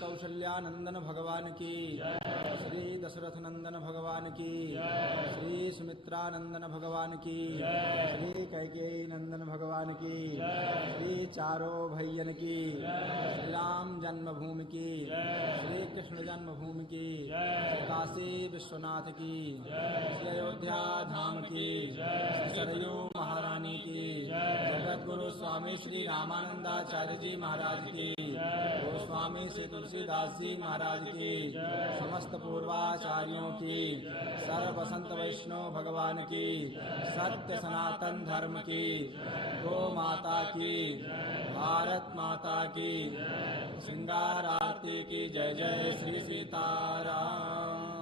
कौशल्यानंदन भगवान की, श्री दशरथ नंदन भगवान की, श्री सुमित्रानंदन भगवान की, श्री कैकेयी नंदन भगवान की, श्री चारो भैयन की, श्री राम जन्मभूमि की, श्री कृष्ण जन्मभूमि की, श्री काशी विश्वनाथ की, श्री अयोध्या धाम की, श्री सरयू महारानी की, जगत गुरु स्वामी श्री रामानंदाचार्य जी महाराज की, गोस्वामी श्री तुलसीदास जी महाराज की, समस्त पूर्वाचार्यों की, सर्व संत वैष्णव भगवान की, सत्य सनातन धर्म की, गो माता की, भारत माता की, श्रृंगार आरती की। जय जय श्री सीताराम।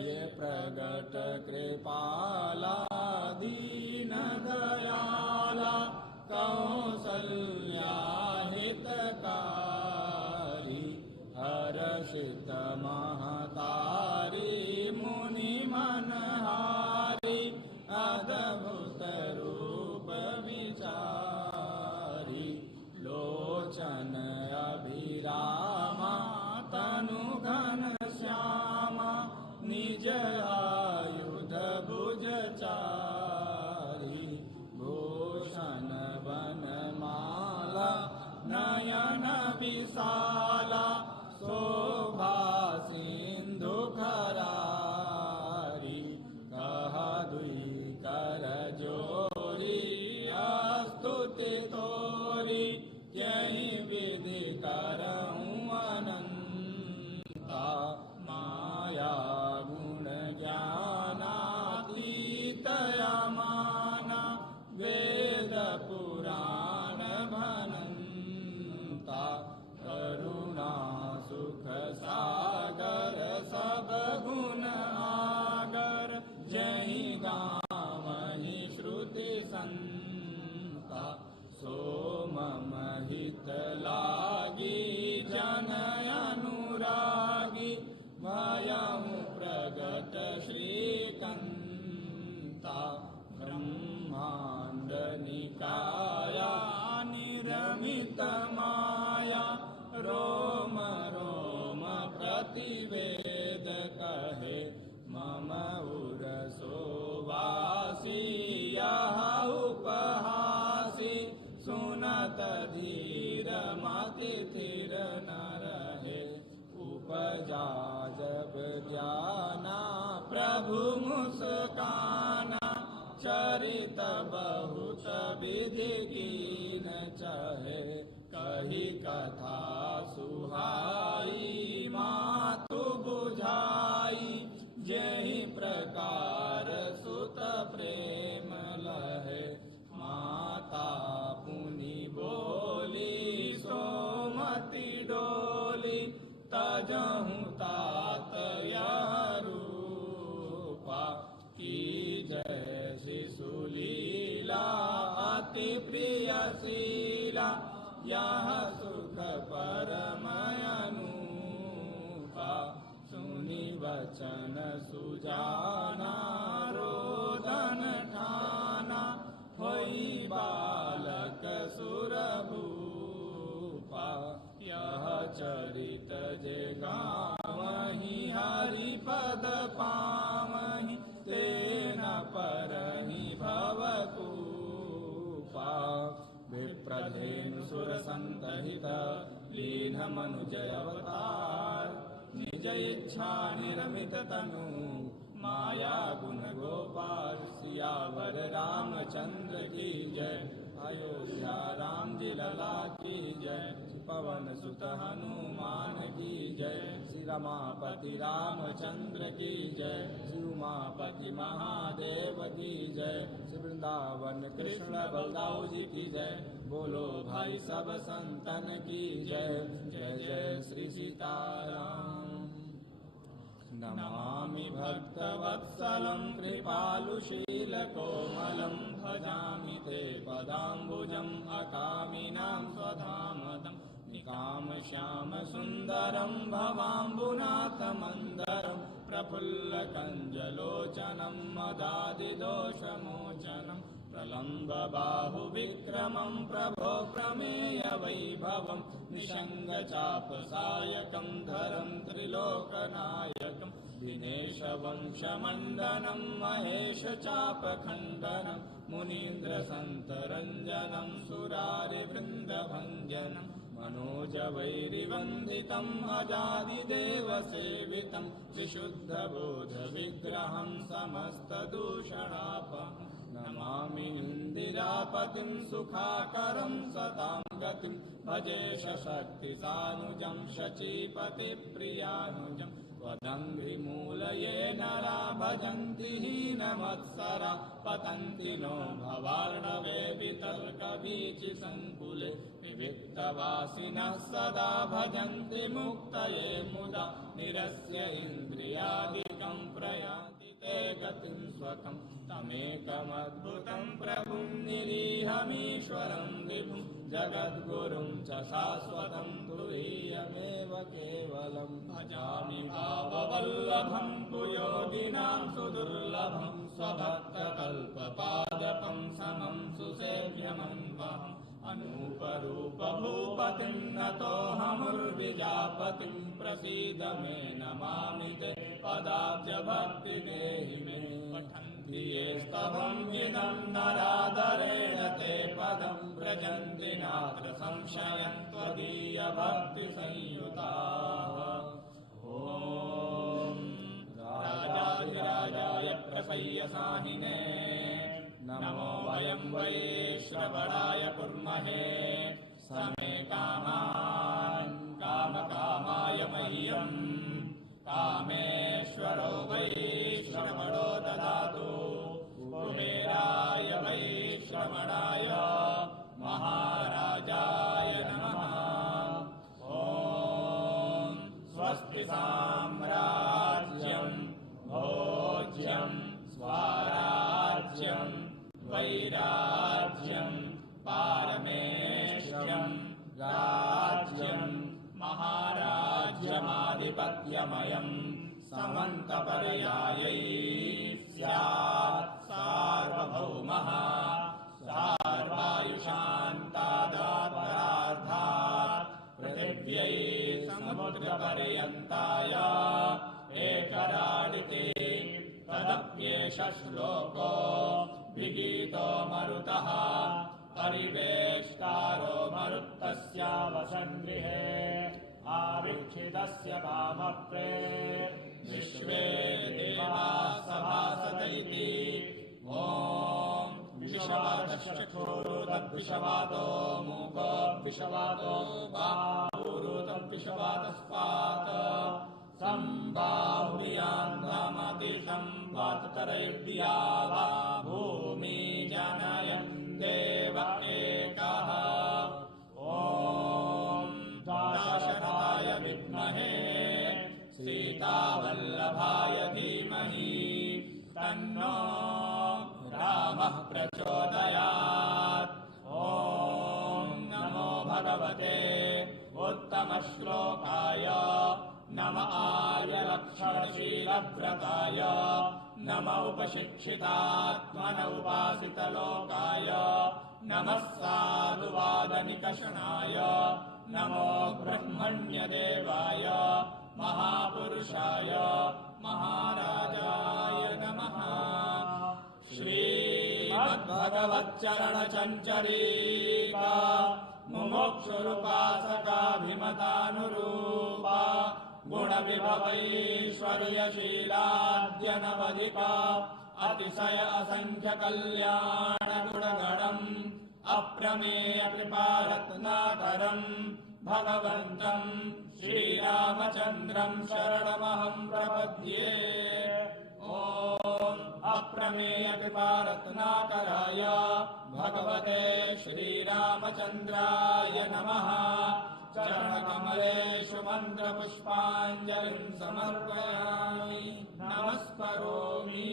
ये प्रगट कृपाला दीन दयाला कौसल्या हितकारी, हर्षित महतारी मुनि मनहारी, अद्भुत रूप विचारी, लोचन अभिरामा तनु घन श्यामा, निज आयुध भुज चारी, भूषण वनमाला नयन विशाला, शोभा सिंधु खरारी, कहा दुई कर जोरी स्तुति तोरी, यही विधि करऊं अनंता, माया गुण ज्ञानातीत माना, वेद पुराण भनंता, करुणा सुख सागर सब गुण आगर, जहि गावहि श्रुति संता, सो मम हित लागी जन अनुरागी, भयहु प्रगट श्रीकंता, ब्रह्मांड निकाया निरमित माया, रोम रोम प्रतिवेद कहे, मम उरसोवासी यह उपहासी, सुनत धीर मति थिर न रहे, उपजा जब जाना प्रभु मुस्काना, चरित बहुत विधि कीन चहे, कही कथा सुहाई मातु बुझाई, जेहि प्रकार सुत प्रेम लहे, माता पुनि बोली सोमति डोली, तजहु तात यह रूपा, की जय शिशुलीला अति प्रिय शीला, यह सुख परमयनूपा, सुनि वचन सुजाना रोदन ठाना, होई बालक सुरभूपा, यह चरित जे गावहि हरि पद पावहि, तेन परहि भवकूपा, विप्रधेनु सुर संतहित लीन मनुजय अवतार, निज इच्छा निरमित तनु माया गुण गोपाल, सियावर रामचंद्र की जय, अयोध्या राम जी लला की जय, पवन सुत हनुमान की जय, श्री रमापति रामचंद्र की जय, श्री उमापति महादेव की जय, श्री वृंदावन कृष्ण बलदाऊ जी की जय, बोलो भाई सब संतन की जय। जय जय श्री सीताराम। नमामि भक्तवत्सलं कृपालुशीलकोमलं, भजामि ते पदाम्बुजम् अकामिनां स्वधामदम्, निकामश्यामसुन्दरं भवाम्बुनाथमन्दरं, प्रफुल्लकञ्जलोचनं मदादिदोषमोचनं, प्रलम्बबाहुविक्रमं प्रभो प्रमेयवैभवं, निषङ्गचापसायकं धरं त्रिलोकनायकं, दिनेशवंशमण्डनं महेशचापखण्डनं, मुनीन्द्रसन्तरञ्जनं सुरारिवृन्दभञ्जनं, मनोजवैरिवन्दितम् अजादिदेवसेवितं, विशुद्धबोधविग्रहं समस्तदूषणापहं, नमामि इन्दिरापतिं सुखाकरं सतां गतिं भजेश शक्तिसानुजं शचीपतिप्रियानुजं त्वदङ्घ्रिमूलये नरा भजन्ति हीनमत्सरा पतन्ति नो भवार्णवे वितर्कवीचिसङ्कुले विविक्तवासिनः सदा भजन्ति मुक्तये मुदा निरस्य इन्द्रियादिकं प्रयान्ति ते गतिं स्वकं तमेकमद्भुतं प्रभुं निरीहमीश्वरं विभुं जगद्गुरुं च शाश्वतं तुरीयमेव केवलं भजामि भाववल्लभं कुयोगिनां सुदुर्लभं स्वभक्तकल्पपादपं समं सुसेव्यमन्वहम् अनूपरूपभूपतिं नतोऽहमुर्विजापतिं प्रसीद मे नमामि ते पदाब्जभक्तिदेहि मे पठन्ति ये स्तवं इदं नरादरेण ते पदं व्रजन्ति नात्र संशयं त्वदीयभक्तिसंयुताः। ॐ राजाधिराजाय प्रसय्यसाहिने नमो वयं वै श्रवणाय कुर्महे समे कामान् कामकामाय मह्यं कामेश्वरो वै श्रवणो ददातु कुबेराय वै श्रवणाय महाराजाय नमः। ॐ स्वस्ति साम्राज्यं भोज्यं स्वाराज्यं वैराज्यं पारमेष्ठ्यं राज्यं महाराज्यमाधिपत्यमयं समन्तपर्यायै स्यात् सार्वभौमः सार्वायुषान्तादात्तरार्धात् पृथिव्यै समुद्रपर्यन्ताय एकराडिते तदप्येष श्लोको विगीतो मरुतः परिवेष्टारो मरुत्तस्यावसन्गृहे आविक्षितस्य कामप्रे विश्वे देवाः सभासदैति। ॐ विषवातश्चक्षुरुतद्विषवातो मूको विषवातो बाहुरुतद्विषवातस्पात् सम्बाहुर्यान्धमतिशं वातकरैर्दियावा भूमि जनयन् देव एकः। ॐ दाशरथाय विद्महे सीतावल्लभाय धीमहि तन्नो रामः प्रचोदयात्। ॐ नमो भगवते उत्तमश्लोकाय नम आर्यलक्षणशीलव्रताय नम उपशिक्षितात्मन उपासितलोकाय नमः साधुवादनिकषणाय नमो ब्रह्मण्यदेवाय महापुरुषाय महाराजाय नमः। श्रीमद्भगवच्चरणचञ्चरीका मुमुक्षुरुपासकाभिमतानुरूपा गुणविभवैश्वर्यशीलाद्यनवधिका अतिशय असंख्य कल्याण गुणगणम् अप्रमेय कृपारत्नाकरम् भगवन्तम् श्रीरामचन्द्रम् शरणमहम् प्रपद्ये। ॐ अप्रमेय कृपारत्नाकराय भगवते श्रीरामचन्द्राय नमः। चरणकमलेषु मन्त्रपुष्पाञ्जलिं समर्पयामि नमस्करोमि।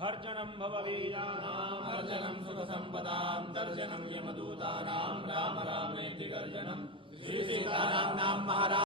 भर्जनं भववीराणां अर्जनं सुखसम्पदां तर्जनं यमदूतानां राम रामेति गर्जनं श्री सीताराम नाम महाराज।